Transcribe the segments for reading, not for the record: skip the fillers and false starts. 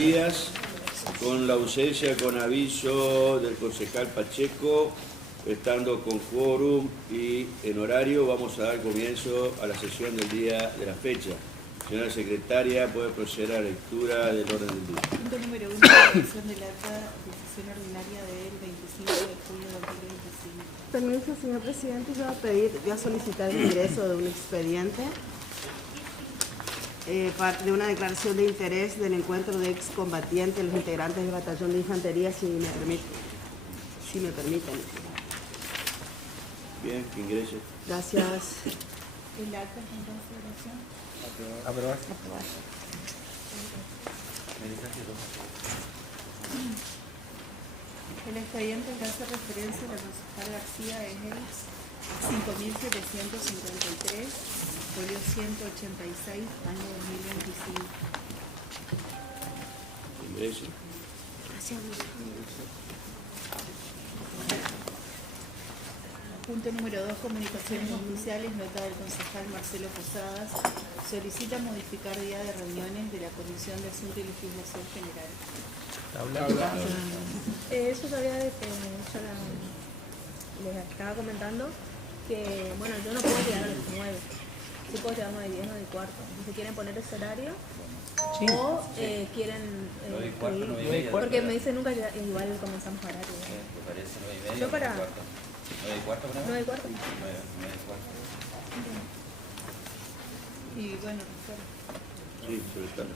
días. Con la ausencia con aviso del concejal Pacheco, estando con quórum y en horario, vamos a dar comienzo a la sesión del día de la fecha. Señora secretaria, puede proceder a la lectura del orden del día. Punto número 1, aprobación del acta de sesión ordinaria del 25 de junio de 2025. Permiso, señor presidente, voy a solicitar el ingreso de un expediente de una declaración de interés del encuentro de excombatientes, los integrantes del batallón de infantería, si me permiten. Bien, que ingrese. Gracias. El acta en consideración. Aprobar. El expediente que hace referencia a la concejal García es el 5.753, folio 186, año 2025. Ingrese. Gracias. Punto número 2, comunicaciones oficiales. Nota del concejal Marcelo Posadas. Solicita modificar día de reuniones de la Comisión de Asuntos y Legislación General. Eso sabía de que les estaba comentando que, bueno, yo no puedo llegar a las 9. Sí puedo llegar a 9:10, 9:15. Si quieren poner ese horario Sí. O quieren... 9:15, 9:30. porque me dicen nunca ya, igual comenzamos a horario. ¿Te parece 9:30? Yo para... 9:15, ¿no? 9:15. 9:15. Y bueno, Sí, secretario.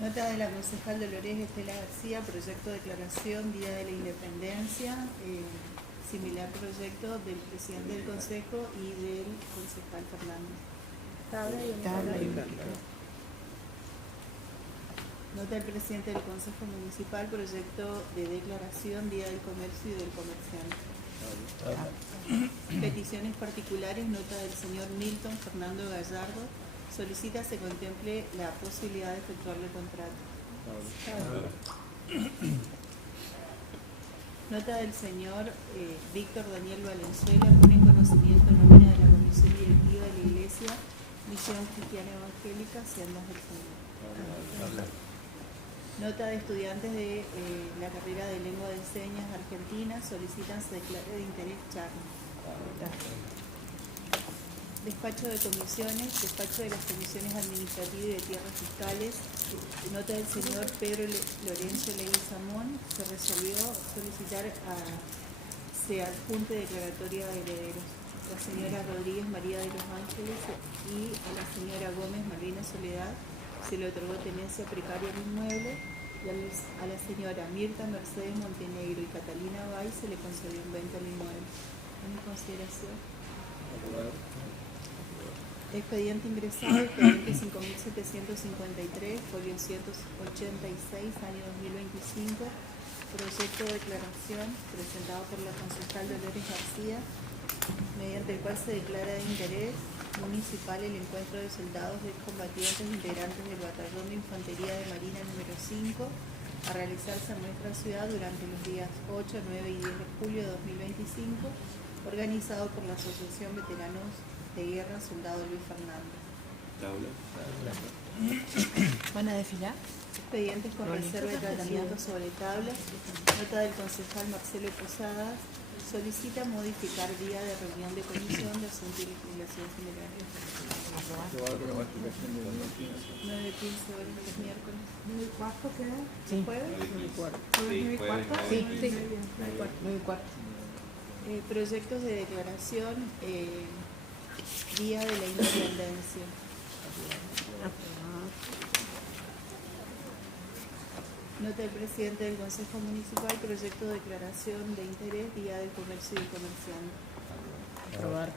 nota de la concejal Dolores Estela García, proyecto de declaración Día de la Independencia, similar proyecto del presidente del Consejo y del concejal Fernández. Tabla y Nota del presidente del Consejo Municipal, proyecto de declaración Día del Comercio y del Comerciante. Peticiones particulares, nota del señor Milton Fernando Gallardo, solicita se contemple la posibilidad de efectuarle contrato. Nota del señor Víctor Daniel Valenzuela, pone en conocimiento nómina de la Comisión Directiva de la Iglesia Misión Cristiana Evangélica, Sendas del Señor. Nota de estudiantes de la carrera de Lengua de Señas Argentina, solicitan se declare de interés charla. Despacho de comisiones, despacho de las comisiones administrativas y de tierras fiscales. Nota del señor Pedro Lorenzo Leguizamón, se resolvió solicitar a se adjunte declaratoria de herederos. La señora Rodríguez María de los Ángeles y a la señora Gómez Malvina Soledad se le otorgó tenencia precaria al inmueble, y a la señora Mirta Mercedes Montenegro y Catalina Bay se le concedió en venta al inmueble. En consideración. Expediente ingresado, expediente 5.753, folio 186, año 2025, proyecto de declaración presentado por la concejal Dolores García, mediante el cual se declara de interés municipal el encuentro de soldados de combatientes integrantes del Batallón de Infantería de Marina número 5 a realizarse en nuestra ciudad durante los días 8, 9 y 10 de julio de 2025, organizado por la Asociación Veteranos de Guerra Soldado Luis Fernández. Tabla. ¿Van a desfilar? Expedientes con reserva de tratamiento sobre tablas. Nota del concejal Marcelo Posadas, solicita modificar día de reunión de comisión de asuntos y legislación general. 9:15 9:15 horas, es miércoles. ¿9:15 queda? ¿Sí? ¿Jueves? Sí, sí. 9:15. Proyectos de declaración Día de la Independencia. Nota del presidente del Consejo Municipal, proyecto de declaración de interés Día del Comercio y Comerciante. Aprobar.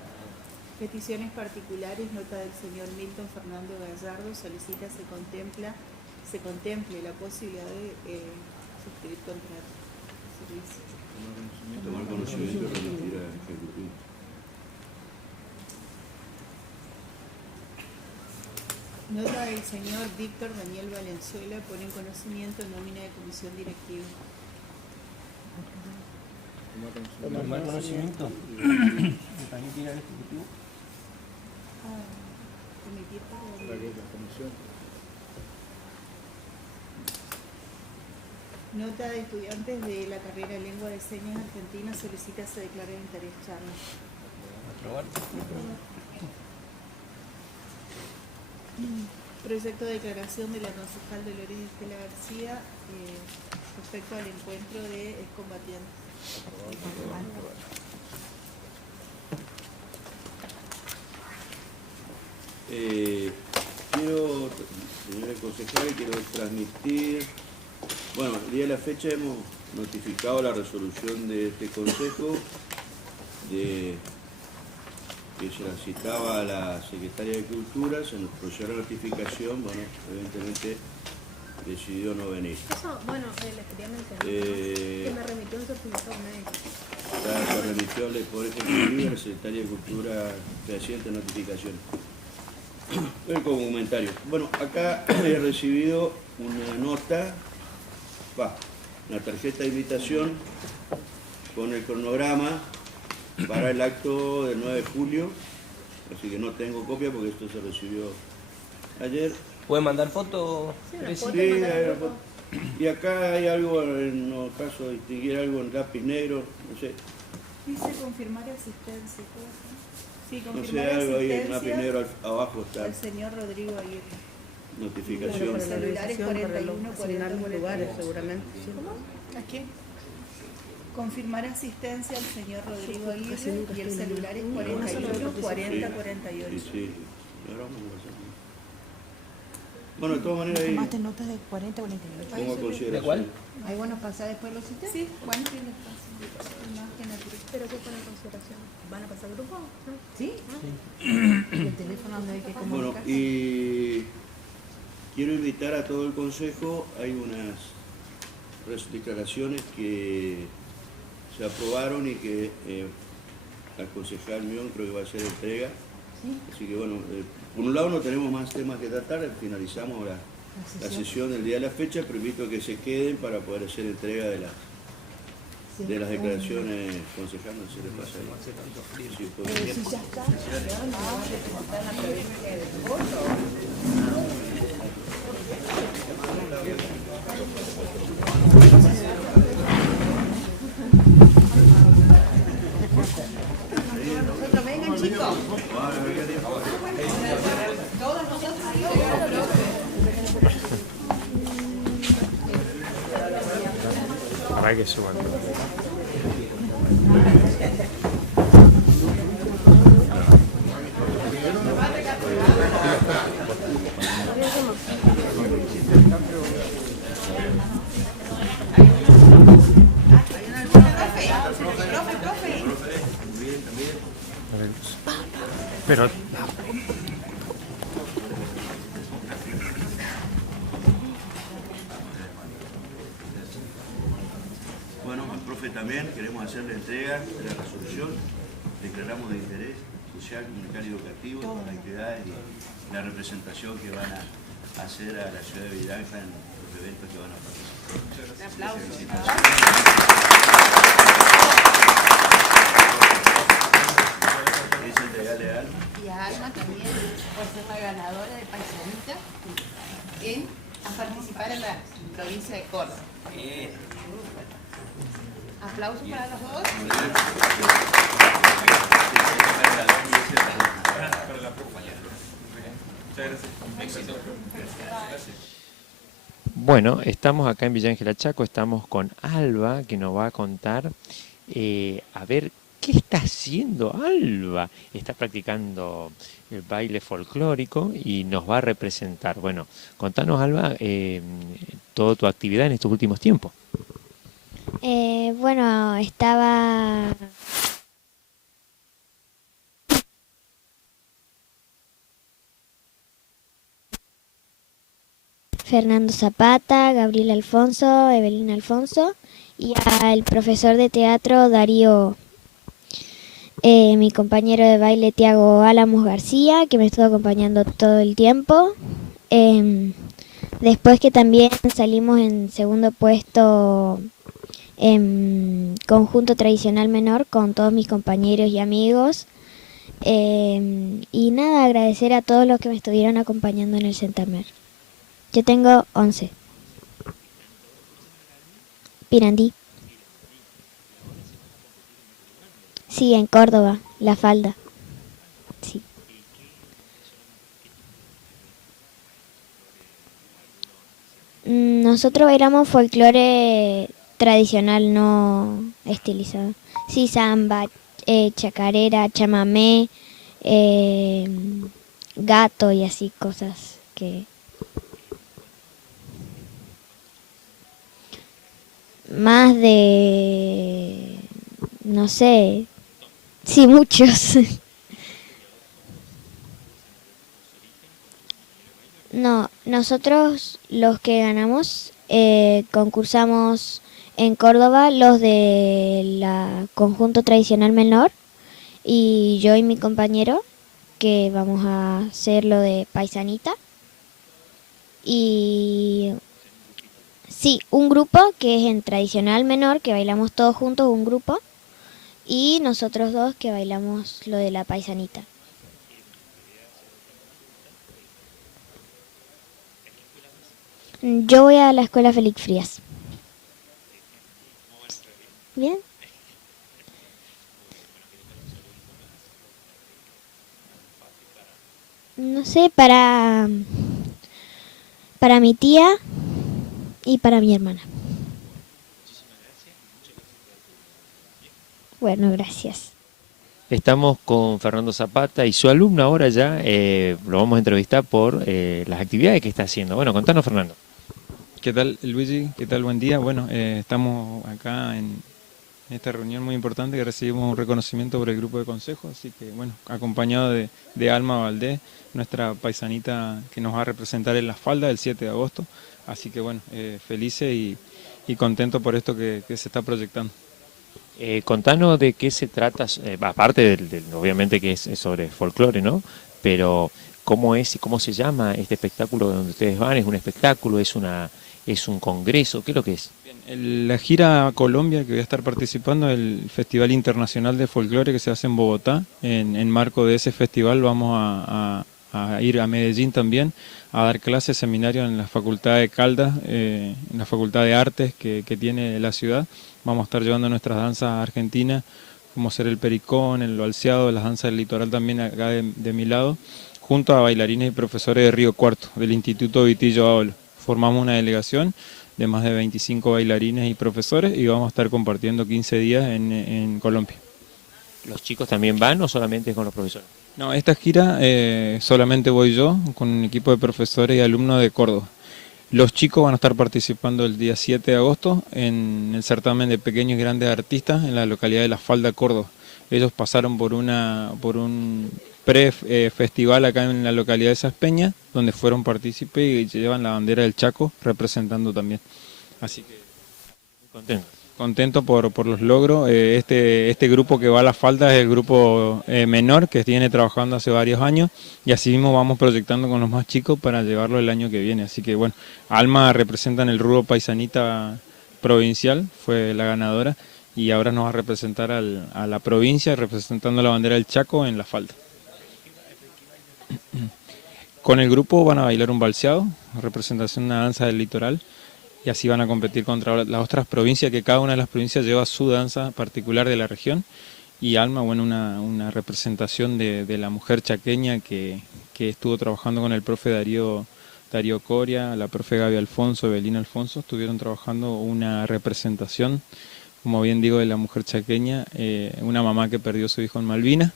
Peticiones particulares, nota del señor Milton Fernando Gallardo, solicita se contemple la posibilidad de suscribir contrato de servicio. Tomar conocimiento y remitir a Ejecutivo. Nota del señor Víctor Daniel Valenzuela, pone en conocimiento nómina de comisión directiva. Tomar conocimiento. ¿Me permite ir al Ejecutivo? remitir por Para que la comisión. Nota de estudiantes de la carrera Lengua de Señas Argentina solicita se declare de interés charla. Aprobar. Proyecto de declaración de la concejal Dolores Estela García respecto al encuentro de excombatientes. Quiero, señora concejal, quiero transmitir, bueno, el día de la fecha hemos notificado la resolución de este consejo de que se la citaba a la secretaria de Cultura, se nos procedió la notificación, bueno, evidentemente decidió no venir. Eso, bueno, les quería mencionar, ¿no? Eh, Que me remitió un certificado médico. Se remitió al Poder Ejecutivo, a la secretaria de Cultura fehaciente notificación. Como comentario. Bueno, acá he recibido una nota, una tarjeta de invitación con el cronograma para el acto del 9 de julio, así que no tengo copia porque esto se recibió ayer. ¿Pueden mandar fotos? Sí, una Teresa? foto. Sí, hay una foto. Y acá hay algo, en el caso de distinguir algo en lápiz negro, no sé, Dice confirmar asistencia. ¿Puedo hacer? Sí, no confirmar sé, algo ahí en lápiz asistencia negro abajo está, al señor Rodrigo Aguirre. notificación. Para la Celulares organización, para 41, asignar los 40, lugares, seguramente. ¿A quién? Confirmar asistencia al señor Rodrigo Casi Aguirre nunca y el estoy en el- celular es Una sola 41 vez. 40 Sí, 48. sí. Ahora vamos a hacer. Bueno, de todas maneras ahí Tomaste notas de 40 a 49. pongo a consideración. ¿De cuál? Ahí bueno, pasa después los sitios. Sí, bueno, sí, les paso. Más que natural. Pero que pone en consideración. ¿Van a pasar grupo? ¿No? ¿Sí? Y el teléfono donde hay que Bueno, comunicarse. y quiero invitar a todo el consejo, hay unas declaraciones que se aprobaron y que al concejal Mion creo que va a hacer entrega. Sí. Así que bueno, por un lado no tenemos más temas que tratar, finalizamos la sesión del día de la fecha, pero invito a que se queden para poder hacer entrega de las declaraciones concejales, no se les pasa ahí. Sí, pues, bien. Sí, ya está. Vengan, chicos. Para que suban. Pero Bueno, al profe también queremos hacerle entrega de la resolución. Declaramos de interés social, comunitario y educativo con las entidades y la representación que van a hacer a la ciudad de Villanja en los eventos que van a participar. ¿Querés entregarle algo? Y a Alma también por ser la ganadora de Paisanita a participar en la provincia de Córdoba. Aplausos para los dos. bueno, estamos acá en Villa Ángela Chaco, estamos con Alba que nos va a contar a ver qué está haciendo Alba. Está practicando el baile folclórico y nos va a representar. Bueno, contanos Alba toda tu actividad en estos últimos tiempos. Bueno, estaba Fernando Zapata, Gabriel Alfonso, Evelina Alfonso y al profesor de teatro Darío, mi compañero de baile Tiago Álamos García, que me estuvo acompañando todo el tiempo. Después que también salimos en segundo puesto en conjunto tradicional menor con todos mis compañeros y amigos. Y nada, agradecer a todos los que me estuvieron acompañando en el Centamer. Yo tengo 11. Pirandí. Sí, en Córdoba, La Falda. Sí. Nosotros bailamos folclore tradicional, no estilizado. Sí, samba, chacarera, chamamé, gato y así cosas que... Más de... no sé. Sí, muchos. No, nosotros los que ganamos concursamos en Córdoba, los de la conjunto tradicional menor, y yo y mi compañero, que vamos a hacer lo de paisanita. Y sí, un grupo que es en tradicional menor, que bailamos todos juntos, un grupo, y nosotros dos que bailamos lo de la paisanita. Yo voy a la escuela Félix Frías. Bien. No sé, para mi tía y para mi hermana. Bueno, gracias. Estamos con Fernando Zapata y su alumno ahora ya, lo vamos a entrevistar por las actividades que está haciendo. Bueno, contanos, Fernando. ¿Qué tal, Luigi? ¿Qué tal? Buen día. Bueno, estamos acá en esta reunión muy importante que recibimos un reconocimiento por el grupo de consejo, así que bueno, acompañado de Alma Valdés, nuestra paisanita que nos va a representar en La Falda el 7 de agosto, así que bueno, felices y contentos por esto que se está proyectando. Contanos de qué se trata, aparte obviamente que es sobre folclore, ¿no? Pero ¿cómo es y cómo se llama este espectáculo donde ustedes van? ¿Es un espectáculo? ¿Es un congreso? ¿Qué es lo que es? Bien, la gira a Colombia que voy a estar participando, el Festival Internacional de Folclore que se hace en Bogotá, en marco de ese festival vamos a ir a Medellín también a dar clases, seminarios en la Facultad de Caldas, en la Facultad de Artes que tiene la ciudad. Vamos a estar llevando nuestras danzas argentinas, como ser el pericón, el balseado, las danzas del litoral también acá de mi lado, junto a bailarines y profesores de Río Cuarto, del Instituto Vitillo Aolo. Formamos una delegación de más de 25 bailarines y profesores y vamos a estar compartiendo 15 días en Colombia. ¿Los chicos también van o solamente con los profesores? No, esta gira solamente voy yo con un equipo de profesores y alumnos de Córdoba. Los chicos van a estar participando el día 7 de agosto en el certamen de pequeños y grandes artistas en la localidad de La Falda, Córdoba. Ellos pasaron por un pre-festival acá en la localidad de Saspeña, donde fueron partícipes y llevan la bandera del Chaco representando también. Así que contento por los logros. Este grupo que va a La Falda es el grupo menor que viene trabajando hace varios años y así mismo vamos proyectando con los más chicos para llevarlo el año que viene. Así que bueno, Alma representa en el rubro paisanita provincial, fue la ganadora y ahora nos va a representar a la provincia representando la bandera del Chaco en La Falda. Con el grupo van a bailar un balseado, representación de una danza del litoral, y así van a competir contra las otras provincias, que cada una de las provincias lleva su danza particular de la región, y Alma, bueno, una representación de la mujer chaqueña que estuvo trabajando con el profe Darío Coria, la profe Gaby Alfonso, Evelina Alfonso, estuvieron trabajando una representación, como bien digo, de la mujer chaqueña, una mamá que perdió a su hijo en Malvinas,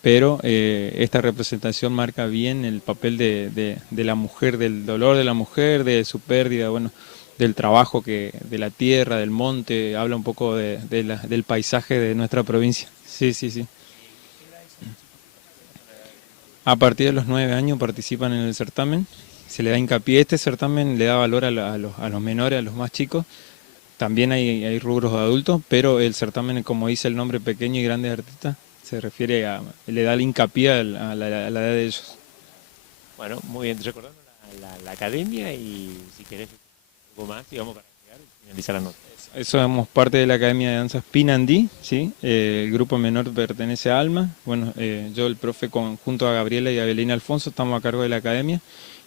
pero esta representación marca bien el papel de la mujer, del dolor de la mujer, de su pérdida, bueno, del trabajo de la tierra, del monte, habla un poco del paisaje de nuestra provincia. Sí. A partir de los 9 años participan en el certamen, se le da hincapié, este certamen le da valor a los menores, a los más chicos, también hay rubros de adultos, pero el certamen, como dice el nombre, pequeño y grandes artistas, se refiere le da el hincapié a la edad de ellos. Bueno, muy bien, recordando la academia y si querés algo más, digamos, para llegar y finalizar la nota. Somos parte de la Academia de Danzas Pinandí, ¿sí? El grupo menor pertenece a Alma. Bueno, yo, el profe, junto a Gabriela y a Evelina Alfonso, estamos a cargo de la academia.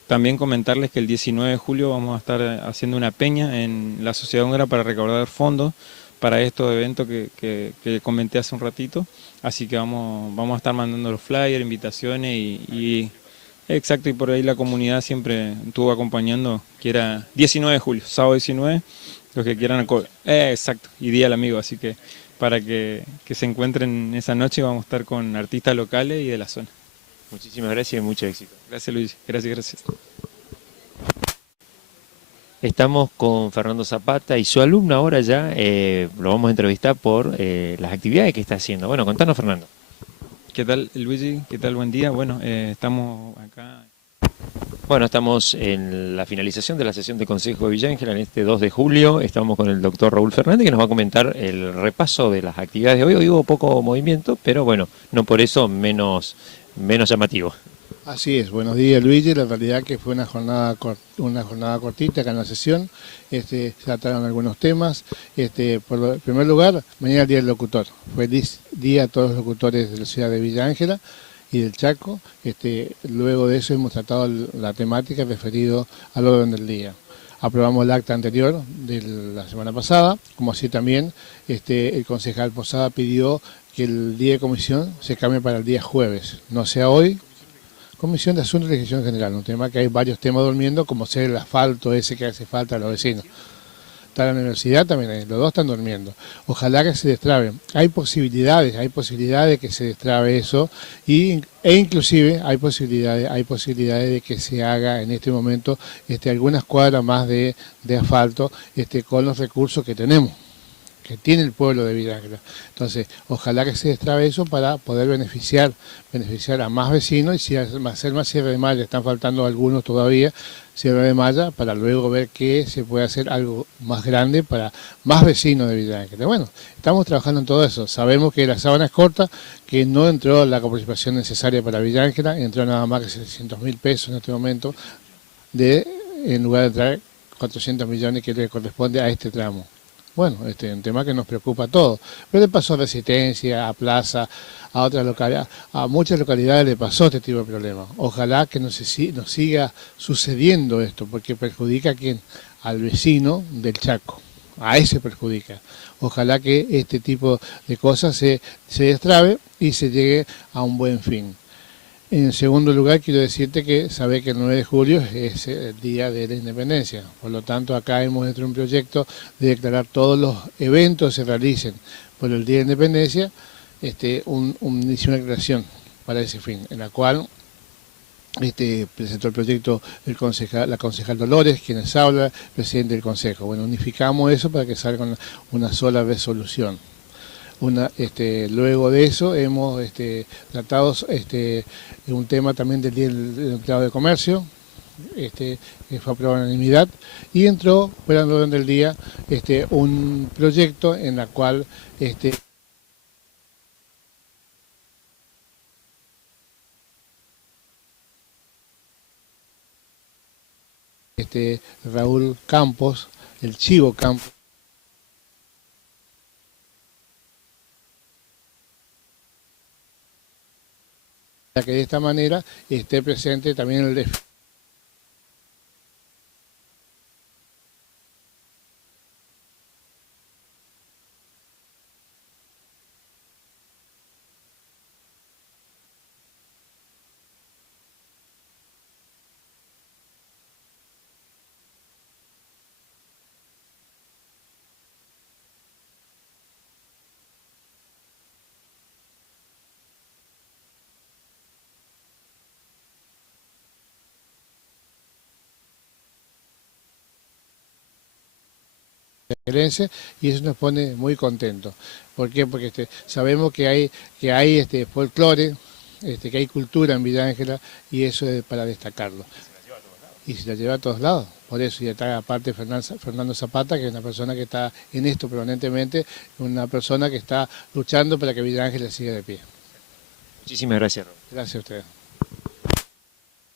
También comentarles que el 19 de julio vamos a estar haciendo una peña en la Sociedad Húngara para recaudar fondos para estos eventos que comenté hace un ratito. Así que vamos a estar mandando los flyers, invitaciones y exacto, y por ahí la comunidad siempre estuvo acompañando, que era 19 de julio, sábado 19, los que quieran exacto, y Día del Amigo, así que para que se encuentren esa noche vamos a estar con artistas locales y de la zona. Muchísimas gracias y mucho éxito. Gracias, Luis, gracias. Estamos con Fernando Zapata y su alumno ahora ya, lo vamos a entrevistar por las actividades que está haciendo. Bueno, contanos, Fernando. ¿Qué tal, Luigi? ¿Qué tal? Buen día. Bueno, estamos acá. Bueno, estamos en la finalización de la sesión de Consejo de Villa Ángela en este 2 de julio. Estamos con el doctor Raúl Fernández, que nos va a comentar el repaso de las actividades de hoy. Hoy hubo poco movimiento, pero bueno, no por eso menos llamativo. Así es, buenos días, Luigi. La realidad que fue una jornada cortita acá en la sesión. Se trataron algunos temas. En primer lugar, mañana el Día del Locutor. Feliz día a todos los locutores de la ciudad de Villa Ángela y del Chaco. Luego de eso hemos tratado la temática referida al orden del día. Aprobamos el acta anterior de la semana pasada, como así también el concejal Posada pidió que el día de comisión se cambie para el día jueves, no sea hoy. Comisión de Asuntos de Legislación General, un tema que hay varios temas durmiendo, como ser el asfalto ese que hace falta a los vecinos. Está la universidad también, los dos están durmiendo. Ojalá que se destrabe. Hay posibilidades de que se destrabe eso e inclusive hay posibilidades de que se haga en este momento algunas cuadras más de asfalto con los recursos que tenemos, que tiene el pueblo de Villa Ángela. Entonces, ojalá que se destrabe eso para poder beneficiar a más vecinos y si hacer más cierre de malla, están faltando algunos todavía, cierre de malla, para luego ver que se puede hacer algo más grande para más vecinos de Villa Ángela. Bueno, estamos trabajando en todo eso. Sabemos que la sábana es corta, que no entró la participación necesaria para Villa Ángela, entró nada más que 700.000 pesos en este momento, en lugar de traer 400 millones que le corresponde a este tramo. Bueno, un tema que nos preocupa a todos. Pero le pasó a Resistencia, a Plaza, a otras localidades, a muchas localidades le pasó este tipo de problema. Ojalá que nos siga sucediendo esto, porque perjudica a quién, al vecino del Chaco. A ese perjudica. Ojalá que este tipo de cosas se destrabe y se llegue a un buen fin. En segundo lugar, quiero decirte que sabe que el 9 de julio es el Día de la Independencia. Por lo tanto, acá hemos hecho un proyecto de declarar todos los eventos que se realicen por el Día de la Independencia, una declaración para ese fin, en la cual presentó el proyecto la concejal Dolores, quienes habla, presidente del Consejo. Bueno, unificamos eso para que salga una sola resolución. Luego de eso hemos tratado un tema también del Día del Empleado de Comercio, que fue aprobado en unanimidad, y entró, fuera del orden del día, un proyecto en la cual Raúl Campos, el Chivo Campos, que de esta manera esté presente también el desfile. Y eso nos pone muy contentos. ¿Por qué? Porque sabemos que hay folclore, que hay cultura en Villa Ángela y eso es para destacarlo. Y se la lleva a todos lados. Por eso, y está aparte Fernando Zapata, que es una persona que está en esto permanentemente, una persona que está luchando para que Villa Ángela siga de pie. Muchísimas gracias, Raúl. Gracias a ustedes.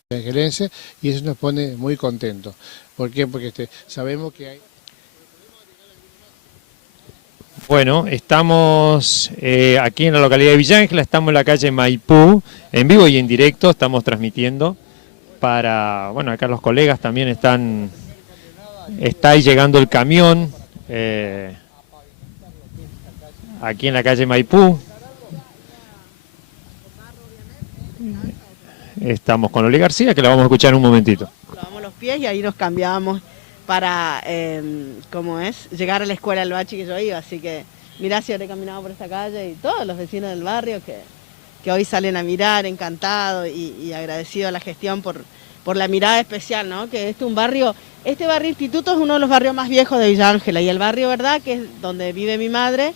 Angelense, y eso nos pone muy contentos. ¿Por qué? Porque sabemos que hay... Bueno, estamos aquí en la localidad de Villa Ángela, estamos en la calle Maipú, en vivo y en directo, estamos transmitiendo para, bueno, acá los colegas también está ahí llegando el camión, aquí en la calle Maipú. Estamos con Oli García, que la vamos a escuchar en un momentito. Lavamos los pies y ahí nos cambiamos para, llegar a la escuela del Bachi que yo iba. Así que mirá si habré caminado por esta calle y todos los vecinos del barrio que hoy salen a mirar, encantados y agradecidos a la gestión por la mirada especial, ¿no? Que este barrio Instituto es uno de los barrios más viejos de Villa Ángela y el barrio, ¿verdad?, que es donde vive mi madre,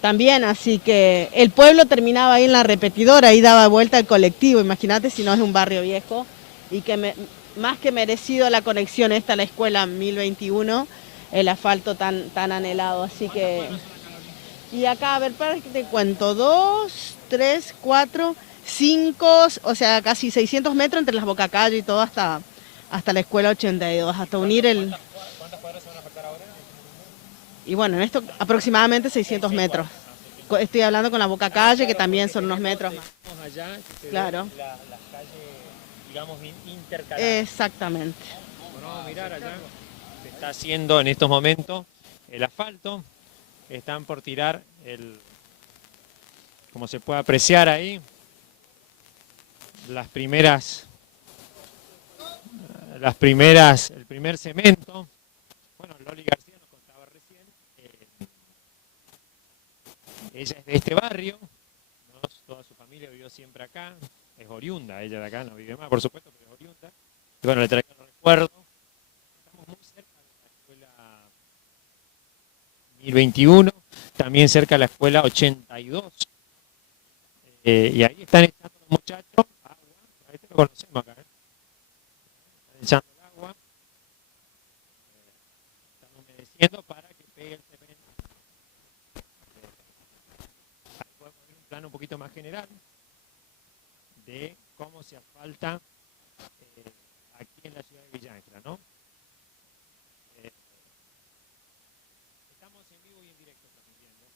también, así que el pueblo terminaba ahí en la repetidora, ahí daba vuelta el colectivo, imagínate si no es un barrio viejo y que más que merecido la conexión esta a la escuela 1021, el asfalto tan anhelado, así que... Y acá, a ver, para que te cuento, 2, 3, 4, 5, o sea, casi 600 metros entre las Bocacalles y todo hasta la escuela 82, hasta unir el... ¿Cuántas cuadras se van a faltar ahora? Y bueno, en esto aproximadamente 600 metros. Estoy hablando con la Bocacalle, que también son unos metros más. Allá, que Claro. las calles, digamos, intercaladas. Exactamente. Bueno, vamos a mirar allá. Se está haciendo en estos momentos el asfalto. Están por tirar como se puede apreciar ahí, el primer cemento. Bueno, Loli García nos contaba recién, ella es de este barrio, ¿no? Toda su familia vivió siempre acá, es oriunda, ella de acá no vive más, por supuesto, pero es oriunda. Y bueno, le traigo el recuerdo. Estamos muy cerca de la escuela 1021, también cerca de la escuela 82. Y ahí están echando los muchachos agua, a este lo conocemos acá, están echando el agua, están humedeciendo para que pegue el cemento. Ahí podemos ver un plano un poquito más general de cómo se asfalta aquí en la ciudad de Villa Ángela, ¿no? Estamos en vivo y en directo transmitiendo.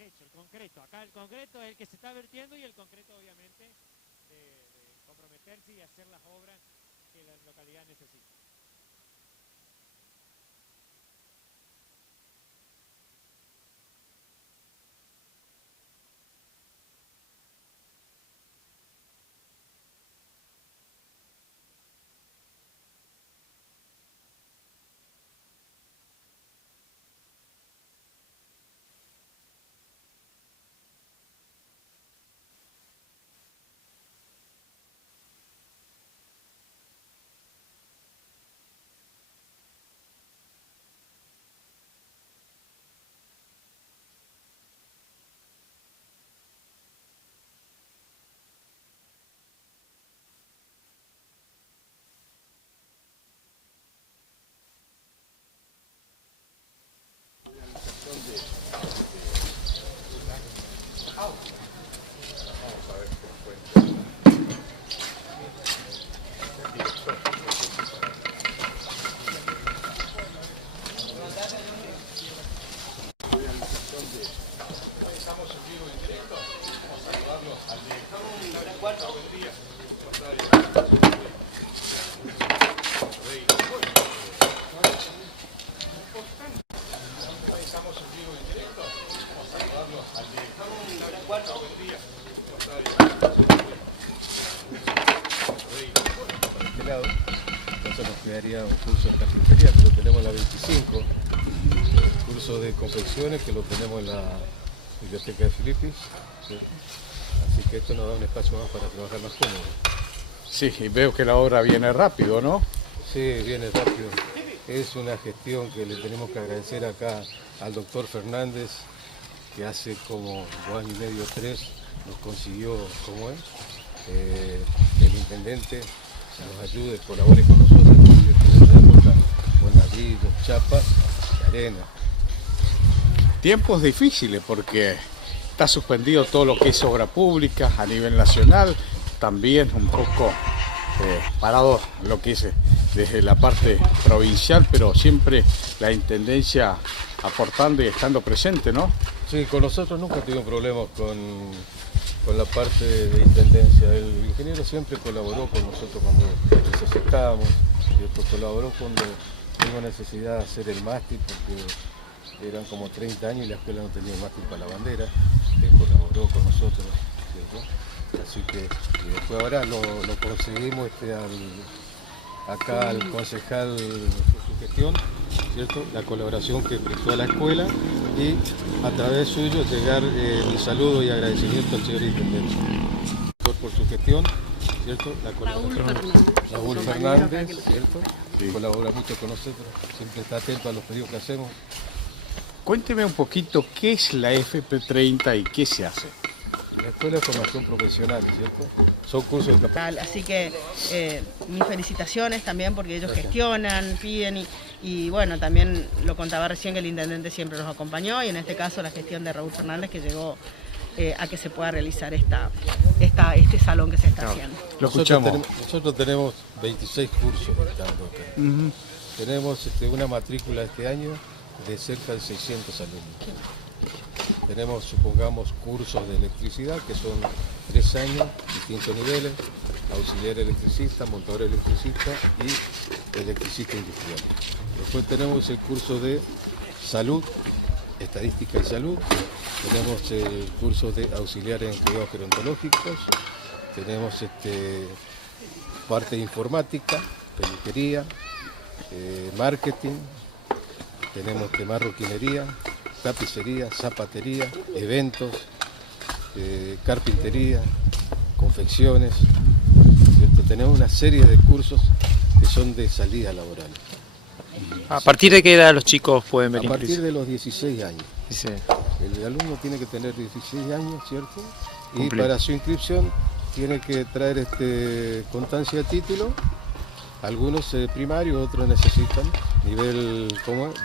El concreto, acá el concreto es el que se está vertiendo y el concreto obviamente de comprometerse y hacer las obras que la localidad necesita. este lado. Entonces nos quedaría un curso de carpintería que lo tenemos en la 25, el curso de confecciones que lo tenemos en la biblioteca de Filipis, ¿sí? Así que esto nos da un espacio más para trabajar más cómodo. Sí, y veo que la obra viene rápido, ¿no? Sí, viene rápido. Es una gestión que le tenemos que agradecer acá al doctor Fernández, que hace como 2 años y medio, 3, nos consiguió, como es, el intendente nos ayude, colabore con nosotros, con ladrillos, chapas y arena. Tiempos difíciles porque está suspendido todo lo que es obra pública a nivel nacional, también un poco parado lo que es desde la parte provincial, pero siempre la intendencia aportando y estando presente, ¿no? Sí, con nosotros nunca tuvimos problemas con la parte de intendencia. El ingeniero siempre colaboró con nosotros cuando necesitábamos, ¿cierto? Colaboró cuando tuvimos necesidad de hacer el mástil, porque eran como 30 años y la escuela no tenía mástil para la bandera, él colaboró con nosotros, ¿cierto? Así que después ahora lo conseguimos acá al concejal por su gestión, ¿cierto? La colaboración que prestó a la escuela y a través suyo llegar mi saludo y agradecimiento al señor intendente por su gestión, ¿cierto? La colaboración. Raúl Fernández, ¿cierto? Sí. Colabora mucho con nosotros, siempre está atento a los pedidos que hacemos. Cuénteme un poquito qué es la FP30 y qué se hace. La Escuela de Formación Profesional, ¿cierto? Son cursos de capacitación. Así que mis felicitaciones también porque ellos gestionan, piden y bueno, también lo contaba recién que el intendente siempre los acompañó y en este caso la gestión de Raúl Fernández que llegó a que se pueda realizar este salón que se está haciendo. Lo escuchamos. Nosotros tenemos 26 cursos dando acá. Tenemos una matrícula este año de cerca de 600 alumnos. Tenemos, supongamos, cursos de electricidad, que son 3 años, distintos niveles, auxiliar electricista, montador electricista y electricista industrial. Después tenemos el curso de salud, estadística y salud, tenemos el curso de auxiliar en cuidados gerontológicos, tenemos parte de informática, peluquería, marketing, tenemos marroquinería, tapicería, zapatería, eventos, carpintería, confecciones, ¿cierto? Tenemos una serie de cursos que son de salida laboral. ¿A partir de qué edad los chicos pueden venir? A partir de los 16 años. Sí. El alumno tiene que tener 16 años, ¿cierto? Y Cumple. para su inscripción tiene que traer constancia de título. Algunos primarios, otros necesitan nivel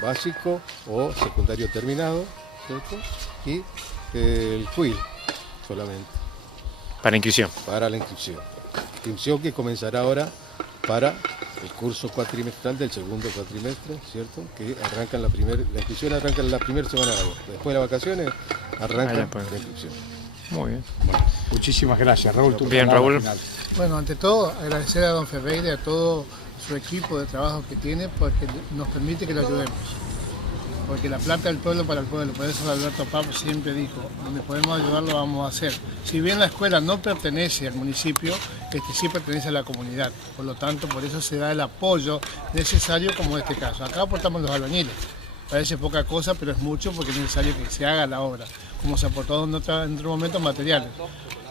básico o secundario terminado, ¿cierto? Y el CUIL solamente. Para inscripción. Para la inscripción. Inscripción que comenzará ahora para el curso cuatrimestral del segundo cuatrimestre, ¿cierto? Que arrancan la inscripción arranca en la primera semana de agosto. Después de las vacaciones arranca la inscripción. Muy bien. Bueno, muchísimas gracias, Raúl. Bien, Raúl. Bueno, ante todo, agradecer a don Ferreira y a todo su equipo de trabajo que tiene porque nos permite que lo ayudemos. Porque la plata del pueblo para el pueblo, por eso Alberto Papo siempre dijo, donde podemos ayudar lo vamos a hacer. Si bien la escuela no pertenece al municipio, sí pertenece a la comunidad. Por lo tanto, por eso se da el apoyo necesario como en este caso. Acá aportamos los albañiles. Parece poca cosa, pero es mucho porque es necesario que se haga la obra, como se aportó en otros momentos materiales.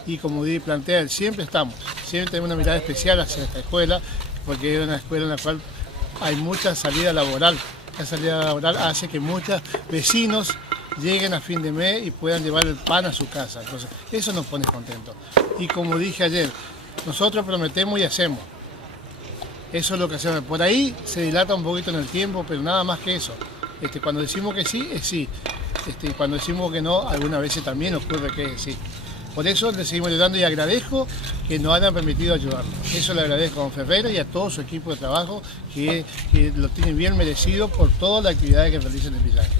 Y como plantea él, siempre tenemos una mirada especial hacia esta escuela, porque es una escuela en la cual hay mucha salida laboral. La salida laboral hace que muchos vecinos lleguen a fin de mes y puedan llevar el pan a su casa. Entonces, eso nos pone contentos. Y como dije ayer, nosotros prometemos y hacemos. Eso es lo que hacemos. Por ahí se dilata un poquito en el tiempo, pero nada más que eso. Cuando decimos que sí, es sí. Cuando decimos que no, algunas veces también ocurre que es sí. Por eso le seguimos ayudando y agradezco que nos hayan permitido ayudarnos. Eso le agradezco a don Ferreira y a todo su equipo de trabajo que lo tienen bien merecido por todas las actividades que realizan en el villaje.